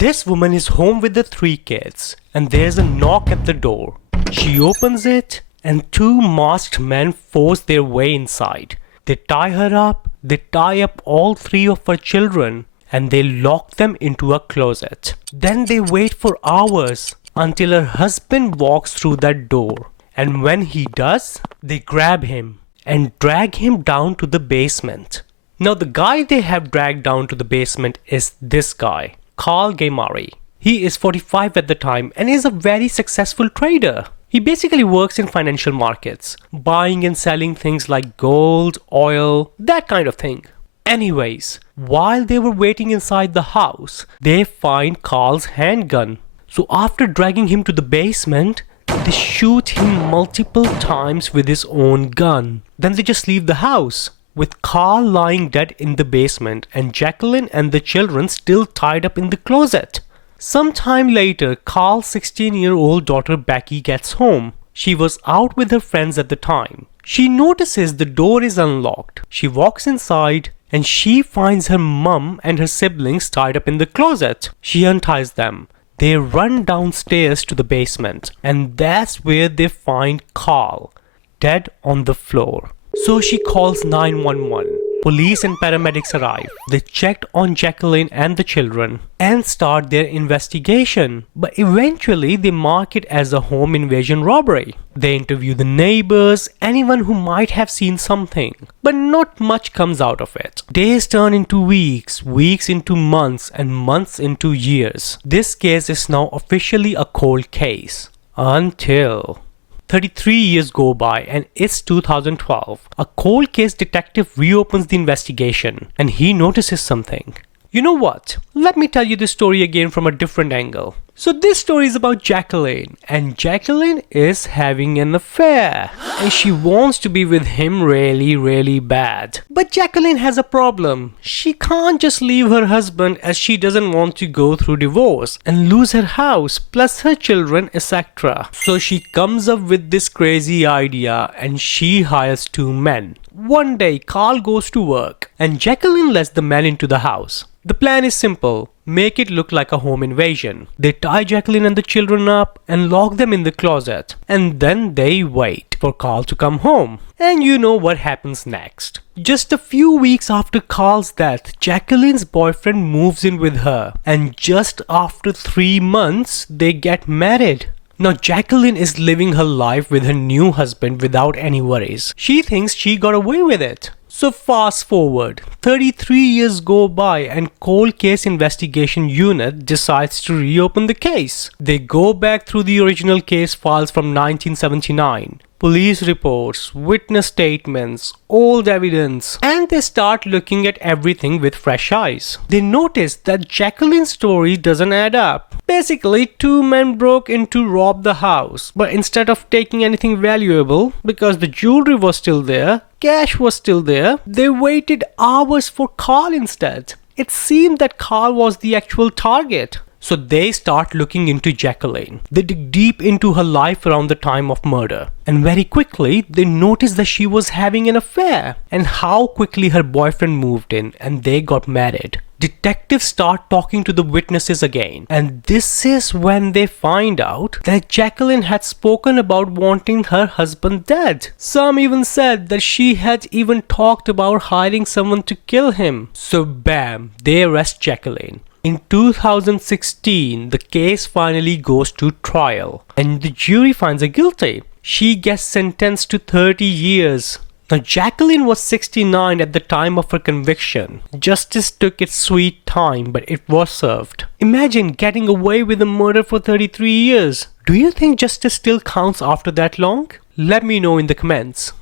This woman is home with the 3 kids and there's a knock at the door. She opens it and 2 masked men force their way inside. They tie her up, they tie up all 3 of her children and they lock them into a closet. Then they wait for hours until her husband walks through that door. And when he does, they grab him and drag him down to the basement. Now the guy they have dragged down to the basement is this guy, Carl Gaimari. He is 45 at the time and is a very successful trader. He basically works in financial markets, buying and selling things like gold, oil, that kind of thing. Anyways, while they were waiting inside the house, they find Carl's handgun. So after dragging him to the basement, they shoot him multiple times with his own gun. Then they just leave the house, with Carl lying dead in the basement and Jacquelyn and the children still tied up in the closet. Sometime later, Carl's 16-year-old daughter Becky gets home. She was out with her friends at the time. She notices the door is unlocked. She walks inside and she finds her mum and her siblings tied up in the closet. She unties them. They run downstairs to the basement and that's where they find Carl, dead on the floor. So she calls 911. Police and paramedics arrive. They checked on Jacquelyn and the children and start their investigation. But eventually they mark it as a home invasion robbery. They interview the neighbors, anyone who might have seen something. But not much comes out of it. Days turn into weeks, weeks into months, and months into years. This case is now officially a cold case. Until 33 years go by and it's 2012. A cold case detective reopens the investigation and he notices something. You know what? Let me tell you this story again from a different angle. So this story is about Jacquelyn, and Jacquelyn is having an affair and she wants to be with him really bad. But Jacquelyn has a problem. She can't just leave her husband as she doesn't want to go through divorce and lose her house plus her children, etc. So she comes up with this crazy idea and she hires 2 men. One day Carl goes to work and Jacquelyn lets the men into the house. The plan is simple. Make it look like a home invasion. They tie Jacquelyn and the children up and lock them in the closet. And then they wait for Carl to come home. And you know what happens next. Just a few weeks after Carl's death, Jacquelyn's boyfriend moves in with her. And just after 3 months, they get married. Now Jacquelyn is living her life with her new husband without any worries. She thinks she got away with it. So fast forward, 33 years go by and Cold Case Investigation Unit decides to reopen the case. They go back through the original case files from 1979. Police reports, witness statements, old evidence, and they start looking at everything with fresh eyes. They notice that Jacquelyn's story doesn't add up. Basically, 2 men broke in to rob the house, but instead of taking anything valuable, because the jewelry was still there, cash was still there, they waited hours for Carl instead. It seemed that Carl was the actual target. So they start looking into Jacquelyn. They dig deep into her life around the time of murder. And very quickly, they notice that she was having an affair. And how quickly her boyfriend moved in and they got married. Detectives start talking to the witnesses again. And this is when they find out that Jacquelyn had spoken about wanting her husband dead. Some even said that she had even talked about hiring someone to kill him. So bam, they arrest Jacquelyn. In 2016, the case finally goes to trial and the jury finds her guilty. She gets sentenced to 30 years. Now Jacquelyn was 69 at the time of her conviction. Justice took its sweet time, but it was served. Imagine getting away with a murder for 33 years. Do you think justice still counts after that long? Let me know in the comments.